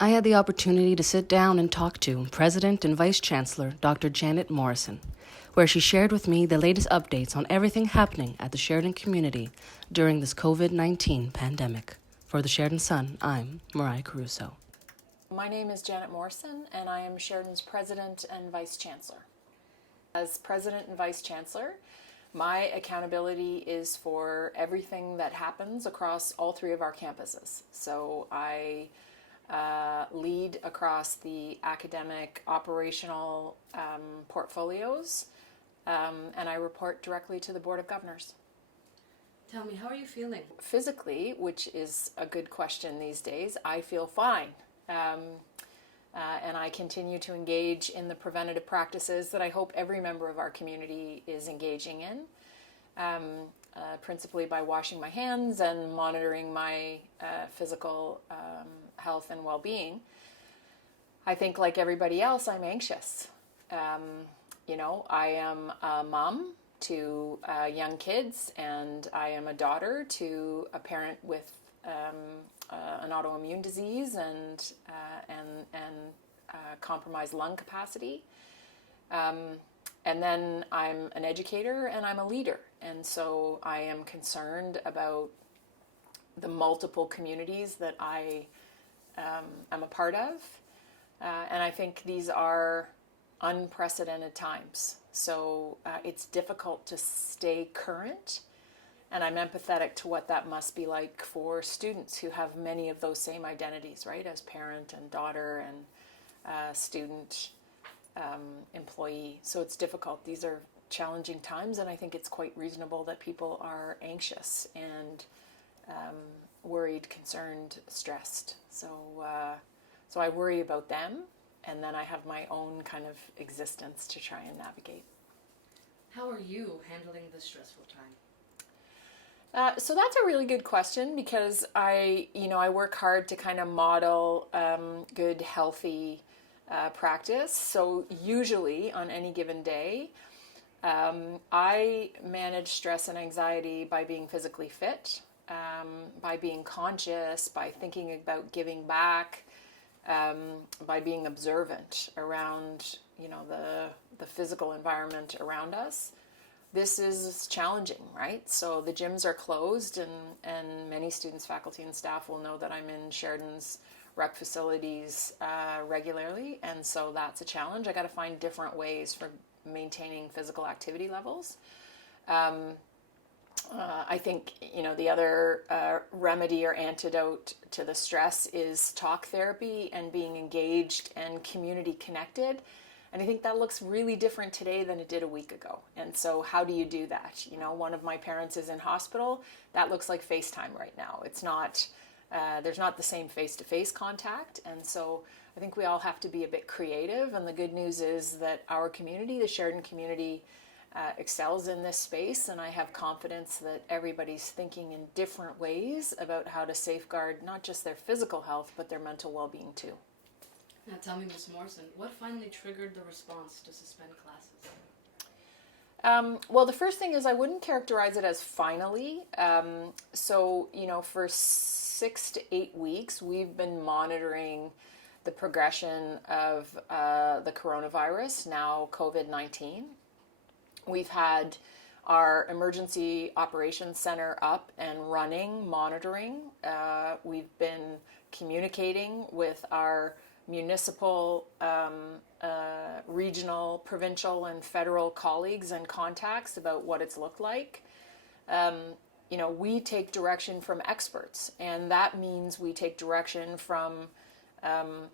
I had the opportunity to sit down and talk to President and Vice-Chancellor Dr. Janet Morrison, where she shared with me the latest updates on everything happening at the Sheridan Community during this COVID-19 pandemic. For the Sheridan Sun, I'm Mariah Caruso. My name is Janet Morrison, and I am Sheridan's President and Vice-Chancellor. As President and Vice-Chancellor, my accountability is for everything that happens across all three of our campuses. So I lead across the academic operational portfolios, and I report directly to the Board of Governors. Tell me, how are you feeling? Physically, which is a good question these days, I feel fine. And I continue to engage in the preventative practices that I hope every member of our community is engaging in, principally by washing my hands and monitoring my physical health and well-being. I think, like everybody else, I'm anxious. I am a mom to young kids, and I am a daughter to a parent with an autoimmune disease and compromised lung capacity. And then I'm an educator and I'm a leader. And so I am concerned about the multiple communities that I am a part of. And I think these are unprecedented times. So it's difficult to stay current. And I'm empathetic to what that must be like for students who have many of those same identities, right, as parent and daughter and student, employee. So it's difficult. These are challenging times, and I think it's quite reasonable that people are anxious and worried, concerned, stressed. So I worry about them, and then I have my own kind of existence to try and navigate. How are you handling this stressful time? So that's a really good question, because I work hard to kind of model good, healthy practice. So usually on any given day, I manage stress and anxiety by being physically fit, by being conscious, by thinking about giving back, by being observant around the physical environment around us. This is challenging, right? So the gyms are closed, and many students, faculty, and staff will know that I'm in Sheridan's rec facilities regularly, and so that's a challenge. I got to find different ways for maintaining physical activity levels. I think the other remedy or antidote to the stress is talk therapy and being engaged and community connected. And I think that looks really different today than it did a week ago. And so how do you do that? One of my parents is in hospital. That looks like FaceTime right now. It's not, there's not the same face-to-face contact. And so I think we all have to be a bit creative. And the good news is that our community, the Sheridan community, excels in this space. And I have confidence that everybody's thinking in different ways about how to safeguard not just their physical health, but their mental well-being too. Now tell me, Ms. Morrison, what finally triggered the response to suspend classes? Well, the first thing is I wouldn't characterize it as finally. For 6 to 8 weeks, we've been monitoring the progression of the coronavirus, now COVID-19. We've had our emergency operations center up and running, monitoring. We've been communicating with our municipal, regional, provincial, and federal colleagues and contacts about what it's looked like. We take direction from experts, and that means we take direction from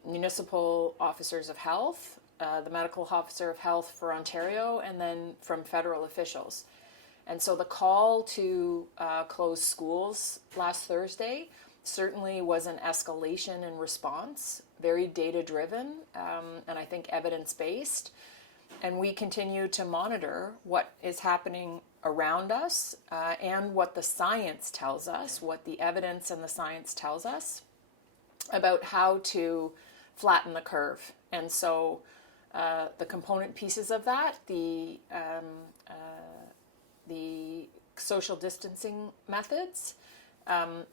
municipal officers of health, the medical officer of health for Ontario, and then from federal officials. And so the call to close schools last Thursday certainly was an escalation in response, very data-driven, and I think evidence-based. And we continue to monitor what is happening around us and what the science tells us, what the evidence and the science tells us about how to flatten the curve. And so the component pieces of that, the social distancing methods,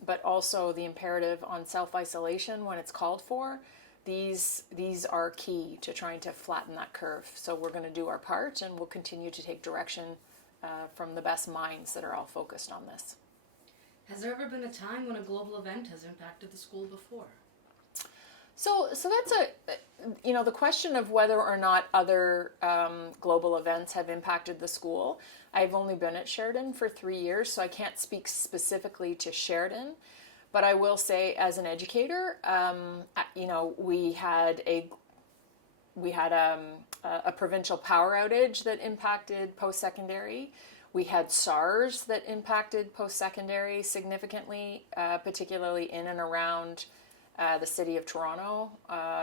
but also the imperative on self-isolation when it's called for. These are key to trying to flatten that curve. So we're going to do our part, and we'll continue to take direction from the best minds that are all focused on this. Has there ever been a time when a global event has impacted the school before? So that's the question of whether or not other global events have impacted the school. I've only been at Sheridan for 3 years, so I can't speak specifically to Sheridan. But I will say, as an educator, we had a provincial power outage that impacted post-secondary. We had SARS that impacted post-secondary significantly, particularly in and around the city of Toronto,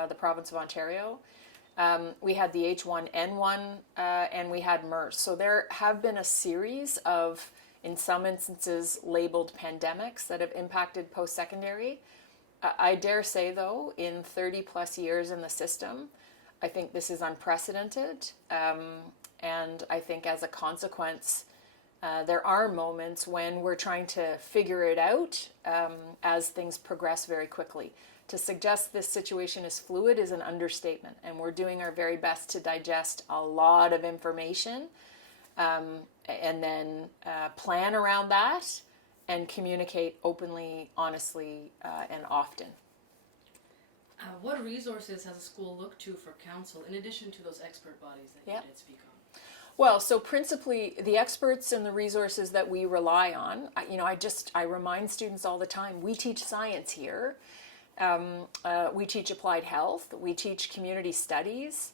the province of Ontario. We had the H1N1 and we had MERS. So there have been a series of, in some instances, labeled pandemics that have impacted post-secondary. I dare say, though, in 30 plus years in the system, I think this is unprecedented. And I think as a consequence, there are moments when we're trying to figure it out as things progress very quickly. To suggest this situation is fluid is an understatement, and we're doing our very best to digest a lot of information and then plan around that and communicate openly, honestly, and often. What resources has a school looked to for counsel in addition to those expert bodies that you did speak on? Well, so principally the experts and the resources that we rely on, I remind students all the time, we teach science here. We teach applied health, we teach community studies,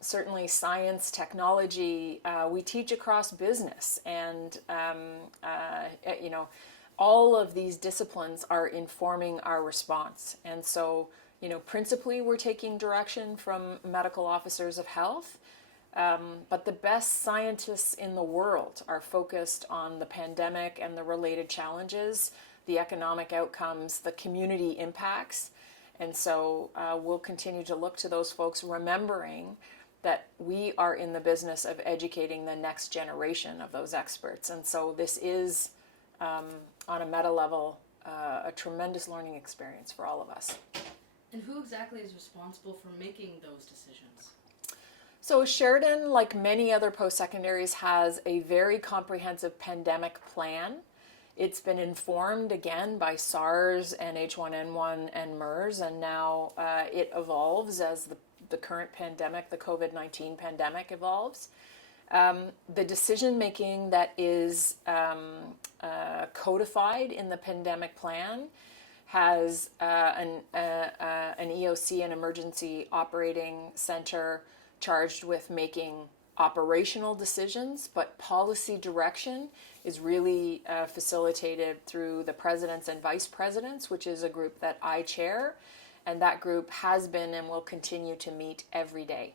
certainly science, technology, we teach across business, and all of these disciplines are informing our response. And so, principally we're taking direction from medical officers of health, but the best scientists in the world are focused on the pandemic and the related challenges, the economic outcomes, the community impacts. And so we'll continue to look to those folks, remembering that we are in the business of educating the next generation of those experts. And so this is, on a meta level, a tremendous learning experience for all of us. And who exactly is responsible for making those decisions? So Sheridan, like many other post-secondaries, has a very comprehensive pandemic plan. It's been informed, again, by SARS and H1N1 and MERS, and now it evolves as the current pandemic, the Covid-19 pandemic, evolves. The decision-making that is codified in the pandemic plan has an EOC, an Emergency Operating Center, charged with making operational decisions, but policy direction is really facilitated through the presidents and vice presidents, which is a group that I chair, and that group has been and will continue to meet every day.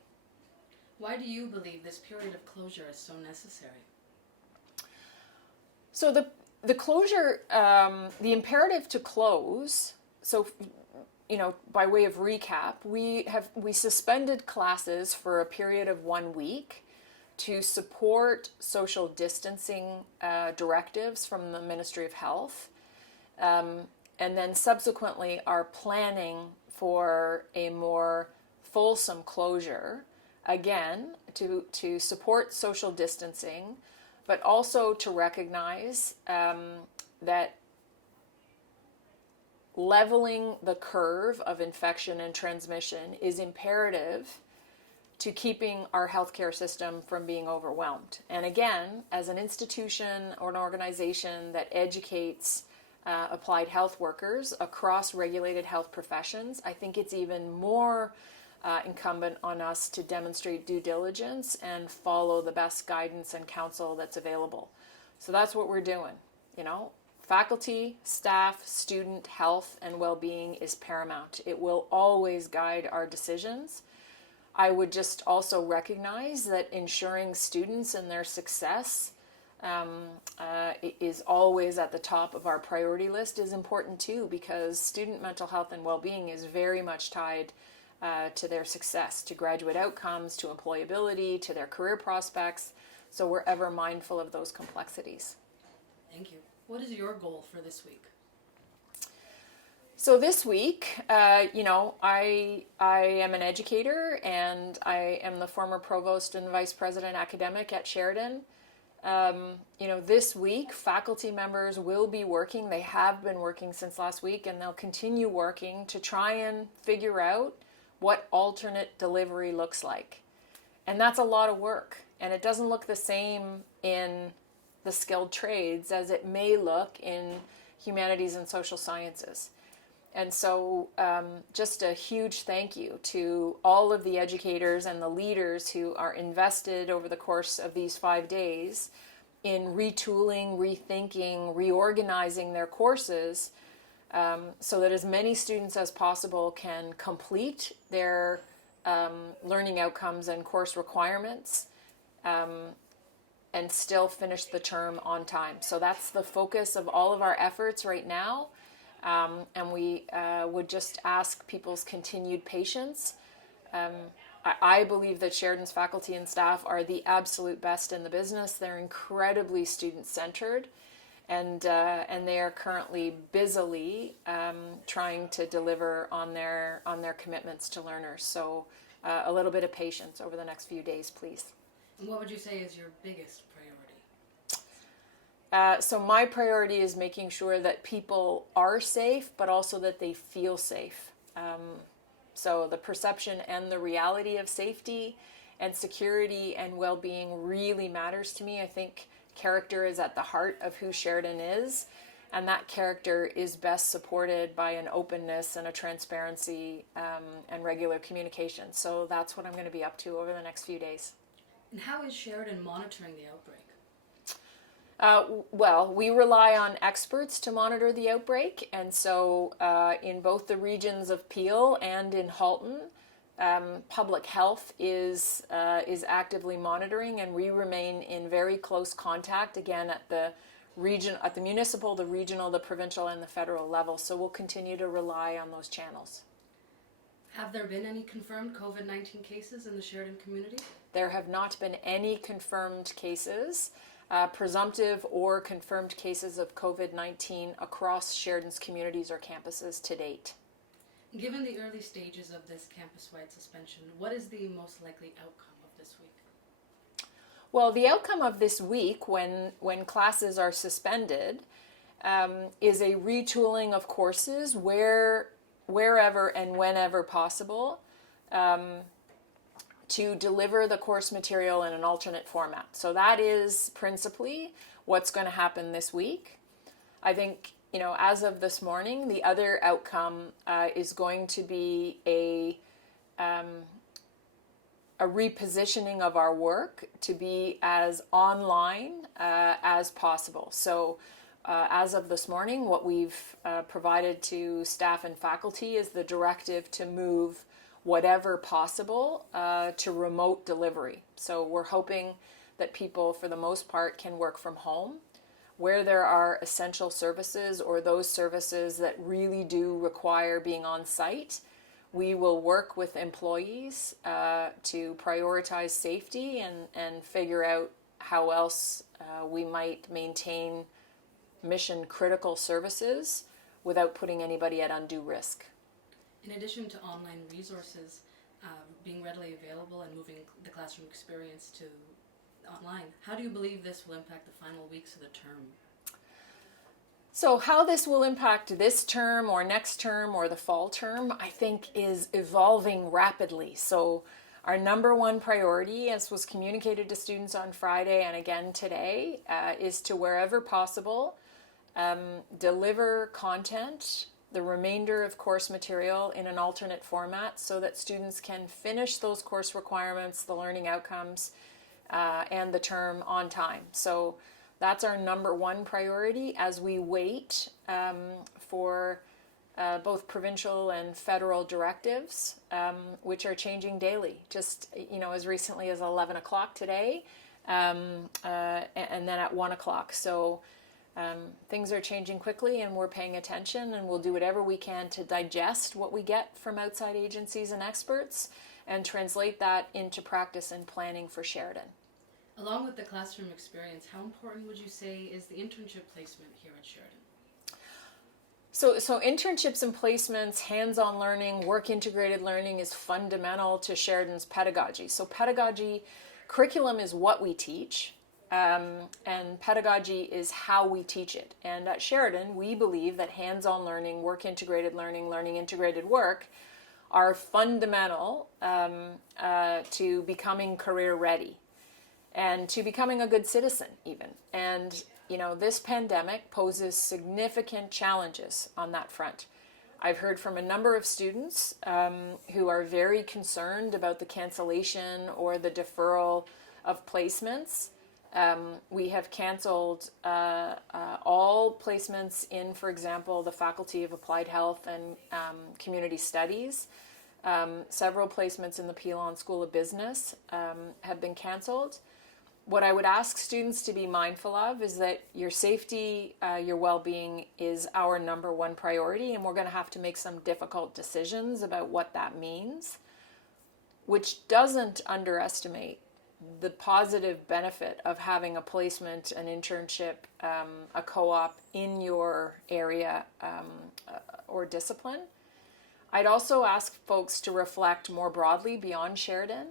Why do you believe this period of closure is so necessary? So the closure, the imperative to close, so by way of recap, we suspended classes for a period of 1 week to support social distancing directives from the Ministry of Health, and then subsequently are planning for a more fulsome closure, again, to support social distancing, but also to recognize that leveling the curve of infection and transmission is imperative to keeping our healthcare system from being overwhelmed. And again, as an institution or an organization that educates applied health workers across regulated health professions, I think it's even more incumbent on us to demonstrate due diligence and follow the best guidance and counsel that's available. So that's what we're doing. Faculty, staff, student health and well-being is paramount. It will always guide our decisions. I would just also recognize that ensuring students and their success is always at the top of our priority list is important too, because student mental health and well-being is very much tied to their success, to graduate outcomes, to employability, to their career prospects. So we're ever mindful of those complexities. Thank you. What is your goal for this week? So this week, I am an educator, and I am the former provost and vice president academic at Sheridan. This week, faculty members will be working. They have been working since last week, and they'll continue working to try and figure out what alternate delivery looks like. And that's a lot of work. And it doesn't look the same in the skilled trades as it may look in humanities and social sciences. And so just a huge thank you to all of the educators and the leaders who are invested over the course of these 5 days in retooling, rethinking, reorganizing their courses so that as many students as possible can complete their learning outcomes and course requirements and still finish the term on time. So that's the focus of all of our efforts right now. And we would just ask people's continued patience. I believe that Sheridan's faculty and staff are the absolute best in the business. They're incredibly student-centered, and they are currently busily trying to deliver on their commitments to learners. So a little bit of patience over the next few days, please. And what would you say is your biggest priority? So my priority is making sure that people are safe, but also that they feel safe. So the perception and the reality of safety and security and well-being really matters to me. I think character is at the heart of who Sheridan is, and that character is best supported by an openness and a transparency and regular communication. So that's what I'm going to be up to over the next few days. And how is Sheridan monitoring the outbreak? Well, we rely on experts to monitor the outbreak, and so in both the regions of Peel and in Halton, public health is actively monitoring, and we remain in very close contact again at the municipal, the regional, the provincial, and the federal level. So we'll continue to rely on those channels. Have there been any confirmed COVID-19 cases in the Sheridan community? There have not been any confirmed cases. Presumptive or confirmed cases of COVID-19 across Sheridan's communities or campuses to date. Given the early stages of this campus-wide suspension, what is the most likely outcome of this week? Well, the outcome of this week, when classes are suspended, is a retooling of courses wherever and whenever possible, to deliver the course material in an alternate format. So that is principally what's going to happen this week. I think, as of this morning, the other outcome is going to be a repositioning of our work to be as online as possible. So as of this morning, what we've provided to staff and faculty is the directive to move whatever possible to remote delivery. So we're hoping that people, for the most part, can work from home. Where there are essential services or those services that really do require being on site, we will work with employees to prioritize safety and figure out how else we might maintain mission critical services without putting anybody at undue risk. In addition to online resources being readily available and moving the classroom experience to online, how do you believe this will impact the final weeks of the term? So how this will impact this term or next term or the fall term, I think is evolving rapidly. So our number one priority, as was communicated to students on Friday and again today, is to wherever possible deliver content, the remainder of course material in an alternate format so that students can finish those course requirements, the learning outcomes, and the term on time. So that's our number one priority as we wait for both provincial and federal directives, which are changing daily, just as recently as 11 o'clock today, and then at 1 o'clock. So things are changing quickly, and we're paying attention, and we'll do whatever we can to digest what we get from outside agencies and experts and translate that into practice and planning for Sheridan. Along with the classroom experience, how important would you say is the internship placement here at Sheridan? So internships and placements, hands-on learning, work-integrated learning is fundamental to Sheridan's pedagogy. So pedagogy, curriculum is what we teach, and pedagogy is how we teach it. And at Sheridan, we believe that hands-on learning, work-integrated learning, learning-integrated work are fundamental to becoming career ready and to becoming a good citizen even. And you know, this pandemic poses significant challenges on that front. I've heard from a number of students who are very concerned about the cancellation or the deferral of placements. We have canceled all placements in, for example, the Faculty of Applied Health and Community Studies. Several placements in the Pilon School of Business have been canceled. What I would ask students to be mindful of is that your safety, your well-being is our number one priority, and we're going to have to make some difficult decisions about what that means, which doesn't underestimate the positive benefit of having a placement, an internship, a co-op in your area or discipline. I'd also ask folks to reflect more broadly beyond Sheridan.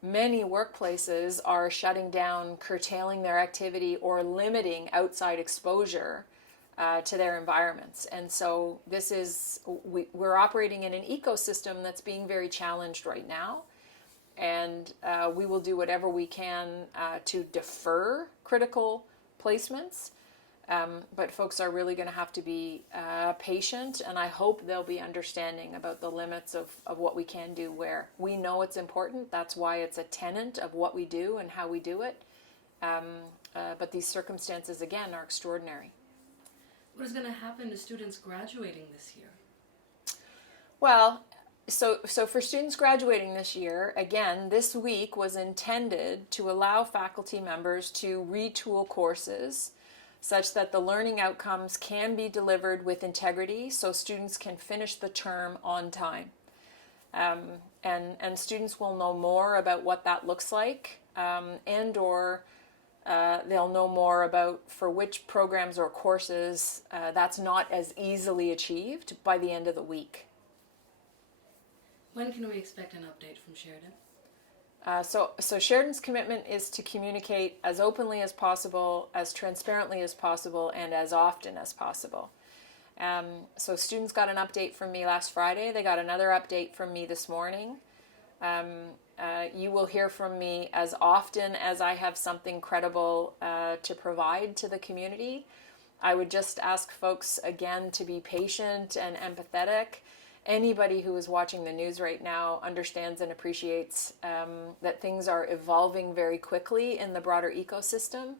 Many workplaces are shutting down, curtailing their activity, or limiting outside exposure to their environments. And so we're operating in an ecosystem that's being very challenged right now. And we will do whatever we can to defer critical placements. But folks are really going to have to be patient, and I hope they'll be understanding about the limits of what we can do where. We know it's important. That's why it's a tenet of what we do and how we do it. But these circumstances, again, are extraordinary. What is going to happen to students graduating this year? Well, so for students graduating this year, again, this week was intended to allow faculty members to retool courses such that the learning outcomes can be delivered with integrity so students can finish the term on time. And students will know more about what that looks like and/or they'll know more about for which programs or courses that's not as easily achieved by the end of the week. When can we expect an update from Sheridan? So Sheridan's commitment is to communicate as openly as possible, as transparently as possible, and as often as possible. So students got an update from me last Friday. They got another update from me this morning. You will hear from me as often as I have something credible to provide to the community. I would just ask folks again to be patient and empathetic. Anybody who is watching the news right now understands and appreciates that things are evolving very quickly in the broader ecosystem.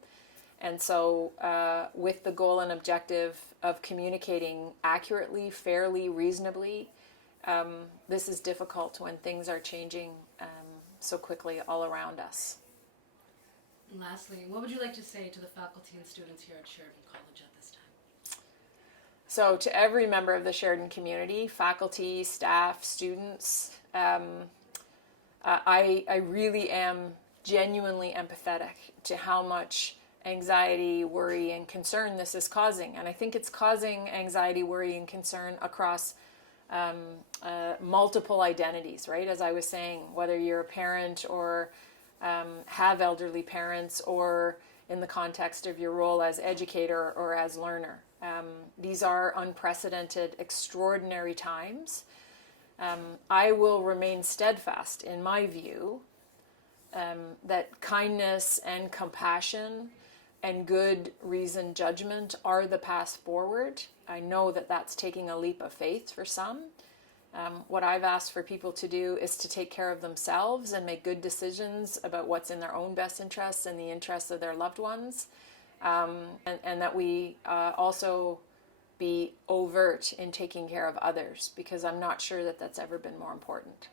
And so with the goal and objective of communicating accurately, fairly, reasonably, this is difficult when things are changing so quickly all around us. And lastly, what would you like to say to the faculty and students here at Sheridan College at this time? So to every member of the Sheridan community, faculty, staff, students, I really am genuinely empathetic to how much anxiety, worry, and concern this is causing. And I think it's causing anxiety, worry, and concern across multiple identities, right? As I was saying, whether you're a parent or have elderly parents, or in the context of your role as educator or as learner. These are unprecedented, extraordinary times. I will remain steadfast in my view that kindness and compassion and good reasoned judgment are the path forward. I know that that's taking a leap of faith for some. What I've asked for people to do is to take care of themselves and make good decisions about what's in their own best interests and the interests of their loved ones, and that we also be overt in taking care of others, because I'm not sure that that's ever been more important.